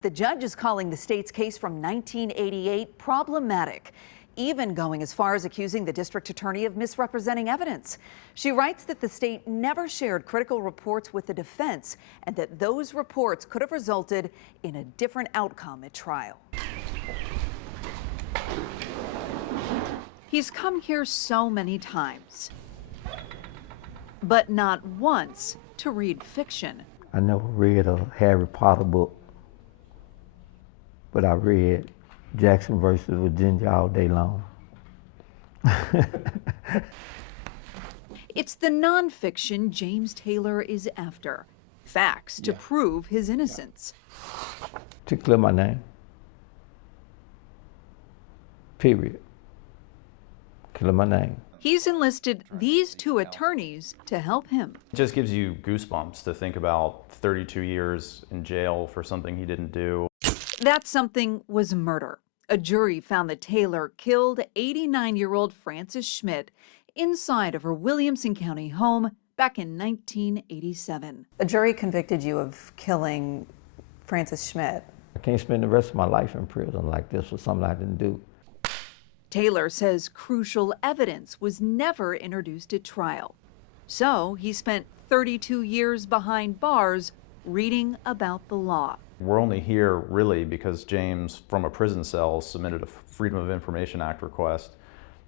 The judge is calling the state's case from 1988 problematic, even going as far as accusing the district attorney of misrepresenting evidence. She writes that the state never shared critical reports with the defense and that those reports could have resulted in a different outcome at trial. He's come here so many times, but not once to read fiction. I never read a Harry Potter book, but I read Jackson versus Virginia all day long. It's the nonfiction James Taylor is after. Facts to prove his innocence. To clear my name. Period. Clear my name. He's enlisted these two attorneys to help him. It just gives you goosebumps to think about 32 years in jail for something he didn't do. That something was murder. A jury found that Taylor killed 89-year-old Frances Schmidt inside of her Williamson County home back in 1987. A jury convicted you of killing Frances Schmidt. I can't spend the rest of my life in prison like this for something I didn't do. Taylor says crucial evidence was never introduced at trial. So he spent 32 years behind bars reading about the law. We're only here really because James, from a prison cell, submitted a Freedom of Information Act request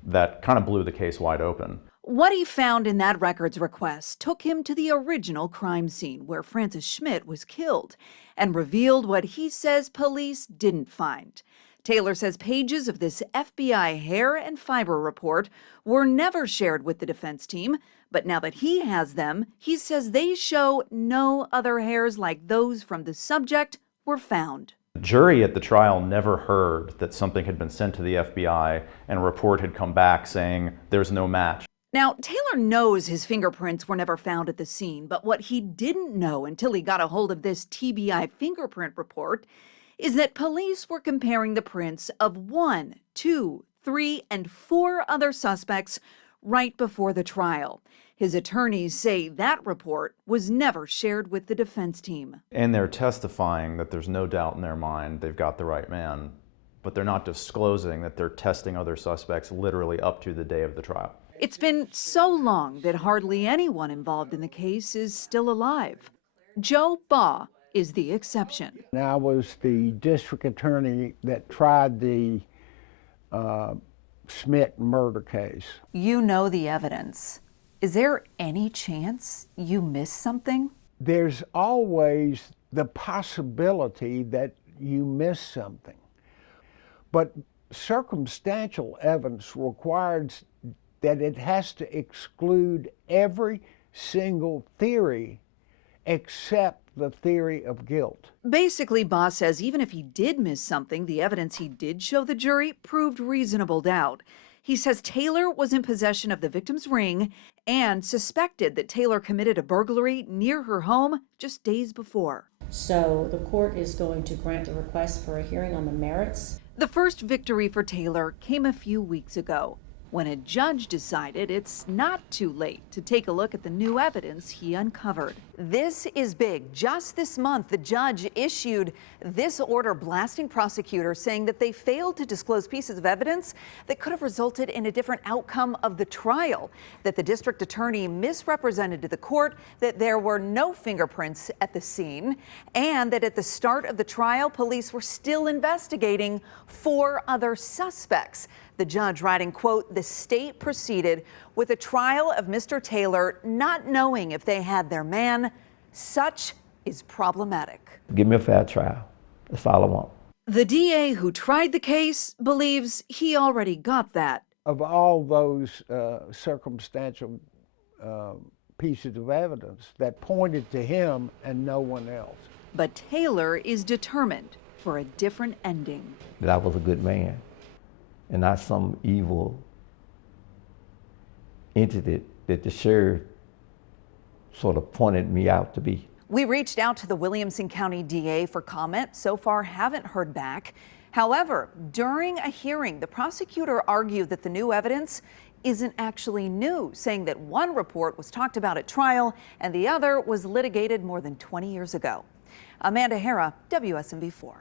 that kind of blew the case wide open. What he found in that records request took him to the original crime scene where Frances Schmidt was killed and revealed what he says police didn't find. Taylor says pages of this FBI hair and fiber report were never shared with the defense team, but now that he has them, he says they show no other hairs like those from the subject were found. The jury at the trial never heard that something had been sent to the FBI and a report had come back saying there's no match. Now, Taylor knows his fingerprints were never found at the scene, but what he didn't know until he got a hold of this TBI fingerprint report is that police were comparing the prints of 1, 2, 3, and 4 other suspects right before the trial. His attorneys say that report was never shared with the defense team. And they're testifying that there's no doubt in their mind they've got the right man, but they're not disclosing that they're testing other suspects literally up to the day of the trial. It's been so long that hardly anyone involved in the case is still alive. Joe Baugh is the exception. I was the district attorney that tried the Schmidt murder case. You know the evidence. Is there any chance you missed something? There's always the possibility that you miss something. But circumstantial evidence requires that it has to exclude every single theory except the theory of guilt. Basically, Baugh says even if he did miss something, the evidence he did show the jury proved reasonable doubt. He says Taylor was in possession of the victim's ring and suspected that Taylor committed a burglary near her home just days before. So the court is going to grant the request for a hearing on the merits. The first victory for Taylor came a few weeks ago, when a judge decided it's not too late to take a look at the new evidence he uncovered. This is big. Just this month, the judge issued this order blasting prosecutors, saying that they failed to disclose pieces of evidence that could have resulted in a different outcome of the trial, that the district attorney misrepresented to the court that there were no fingerprints at the scene, and that at the start of the trial, police were still investigating 4 other suspects. The judge writing, quote, "The state proceeded with a trial of Mr. Taylor not knowing if they had their man. Such is problematic." Give me a fair trial. That's all I want. The DA who tried the case believes he already got that. Of all those circumstantial pieces of evidence that pointed to him and no one else. But Taylor is determined for a different ending. That I was a good man and not some evil entity that the sheriff sort of pointed me out to be. We reached out to the Williamson County DA for comment. So far, haven't heard back. However, during a hearing, the prosecutor argued that the new evidence isn't actually new, saying that one report was talked about at trial and the other was litigated more than 20 years ago. Amanda Hara, WSMB4.